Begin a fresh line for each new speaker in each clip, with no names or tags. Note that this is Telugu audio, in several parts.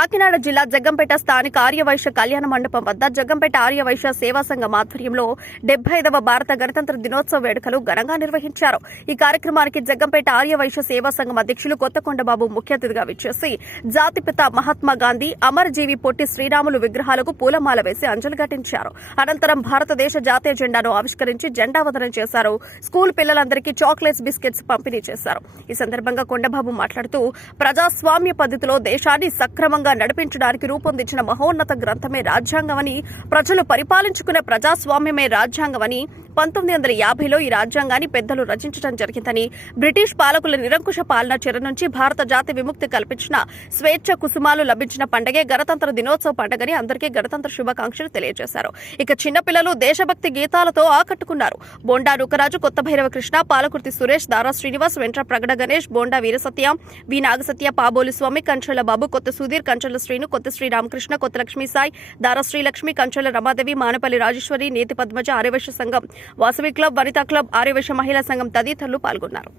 కాకినాడ జిల్లా జగ్గంపేట స్థానిక ఆర్యవైశ్య కళ్యాణ మండపం వద్ద జగ్గంపేట ఆర్యవైశ్య సేవా సంఘం ఆధ్వర్యంలో డెబ్బై ఐదవ భారత గణతంత్ర దినోత్సవ వేడుకలు ఘనంగా నిర్వహించారు. ఈ కార్యక్రమానికి జగ్గంపేట ఆర్యవైశ్య సేవా సంఘం అధ్యక్షులు కొత్తకొండబాబు ముఖ్య అతిథిగా విచ్చేసి జాతిపిత మహాత్మా గాంధీ అమరజీవి పొట్టి శ్రీరాములు విగ్రహాలకు పూలమాల వేసి అంజలి ఘటించారు. అనంతరం భారతదేశ జాతీయ జెండాను ఆవిష్కరించి జెండావదనం చేశారు. స్కూల్ పిల్లలందరికీ చాక్లెట్స్ బిస్కెట్స్ పంపిణీ చేశారు. ఈ సందర్భంగా కొండబాబు మాట్లాడుతూ ప్రజాస్వామ్య పద్ధతిలో దేశాన్ని సక్రమంగా నడిపించడానికి రూపొందించిన మహోన్నత గ్రంథమే రాజ్యాంగమని ప్రజలు పరిపాలించుకునే ప్రజాస్వామ్యమే రాజ్యాంగమని పంతొమ్మిది వందల యాభైలో ఈ రాజ్యాంగాన్ని పెద్దలు రచించడం జరిగిందని బ్రిటిష్ పాలకుల నిరంకుశ పాలన చెర నుంచి భారత జాతి విముక్తి కల్పించిన స్వేచ్ఛ కుసుమాలు లభించిన పండగే గణతంత్ర దినోత్సవ పండుగని అందరికీ గణతంత్ర శుభాకాంక్షలు తెలియజేశారు. ఇక చిన్నపిల్లలు దేశభక్తి గీతాలతో ఆకట్టుకున్నారు. బోండా రుకరాజు కొత్త భైరవ కృష్ణ పాలకుర్తి సురేష్ దారా శ్రీనివాస్ వెంట్ర ప్రగడ గణేష్ బోండా వీరసత్య వి నాగసత్య పాబోలు స్వామి కంచెల బాబు కొత్త సుధీర్ కంచెల శ్రీను కొత్త శ్రీ రామకృష్ణ కొత్త లక్ష్మీ సాయి దారా శ్రీలక్ష్మి కంచెల రమాదేవి మానపల్లి రాజేశ్వరి నేతి పద్మజ ఆర్యవైశ్య సంఘం వాసవి క్లబ్ వనితా క్లబ్ ఆర్యవేశ మహిళా సంఘం తదితరులు పాల్గొన్నారు.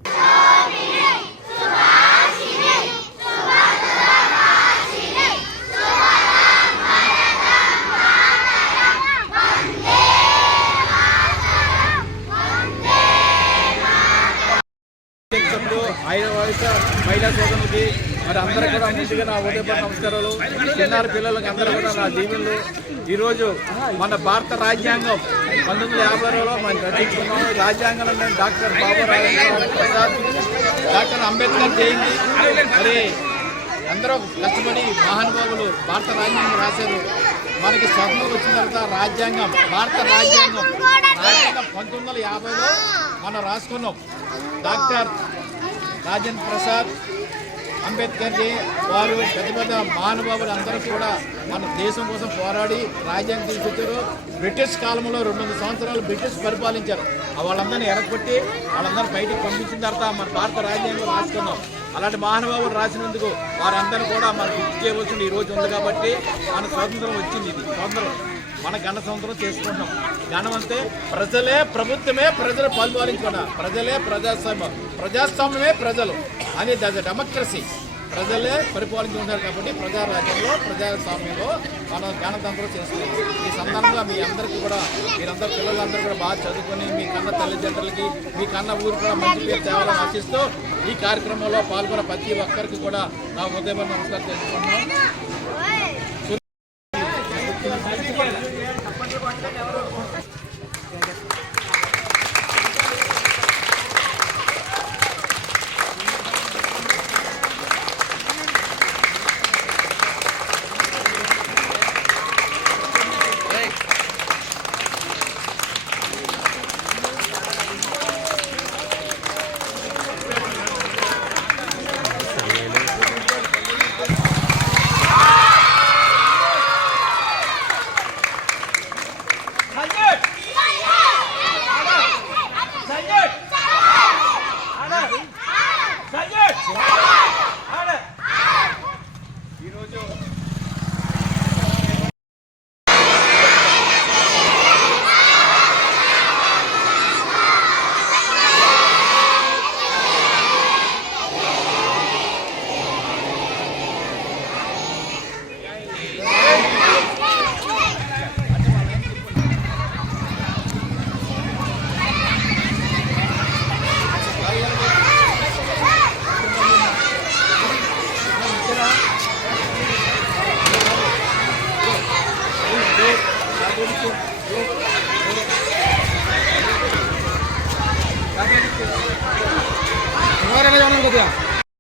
అధ్యక్షుడు ఐదు వయసు మహిళా సోదరులకి మరి అందరూ కూడా ముందుగా నా ఉదయపూర్వ నమస్కారాలు చిన్నారి పిల్లలకి అందరూ కూడా నా దీవెనలు ఈరోజు మన భారత రాజ్యాంగం పంతొమ్మిది వందల ఆరులో మనం రచించుకున్నాం రాజ్యాంగంలో నేను డాక్టర్ బాబు రాజేంద్ర ప్రసాద్ డాక్టర్ అంబేద్కర్ జయంతి. మరి అందరూ కష్టపడి మహానుభావులు భారత రాజ్యాంగం రాశారు. మనకి స్వతంత్రం వచ్చిన తర్వాత రాజ్యాంగం భారత రాజ్యాంగం రాజ్యాంగం పంతొమ్మిది వందల యాభైలో మనం రాసుకున్నాం. డాక్టర్ రాజేంద్ర ప్రసాద్ అంబేద్కర్ జీ వారు పెద్ద పెద్ద మహానుభావులు అందరూ కూడా మన దేశం కోసం పోరాడి రాజ్యాంగం తీసుకొచ్చారు బ్రిటిష్ కాలంలో రెండు వందల సంవత్సరాలు బ్రిటిష్ పరిపాలించారు. వాళ్ళందరినీ ఎరగొట్టి వాళ్ళందరినీ బయటికి పంపించిన తర్వాత మన భారత రాజ్యాంగం రాసుకున్నాం. అలాంటి మహానుభావులు రాసినందుకు వారందరూ కూడా మనకు గుర్తు చేయవలసింది ఈ రోజు ఉంది కాబట్టి మన స్వాతంత్రం వచ్చింది ఇది. స్వాతంత్రం. మన గణ సంవత్సరం చేసుకుంటాం గణం అంటే ప్రజలే ప్రభుత్వమే ప్రజలు పరిపాలించుకున్నా ప్రజలే ప్రజాస్వామ్యం ప్రజాస్వామ్యమే ప్రజలు అని డెమోక్రసీ. ప్రజలే పరిపాలించుకుంటారు కాబట్టి ప్రజారాజ్యంలో ప్రజాస్వామ్యంలో మనం గణతంత్రం చేసుకుంటాం ఈ సందర్భంగా మీ అందరికీ కూడా మీరందరూ పిల్లలందరూ కూడా బాగా చదువుకొని మీ కన్న తల్లిదండ్రులకి మీ కన్న ఊరు కూడా మంచి పేరు తేవాలని ఆశిస్తూ ఈ కార్యక్రమంలో పాల్గొన్న ప్రతి ఒక్కరికి కూడా నా ఉదయం నమస్కారం Así
queda. 就这样。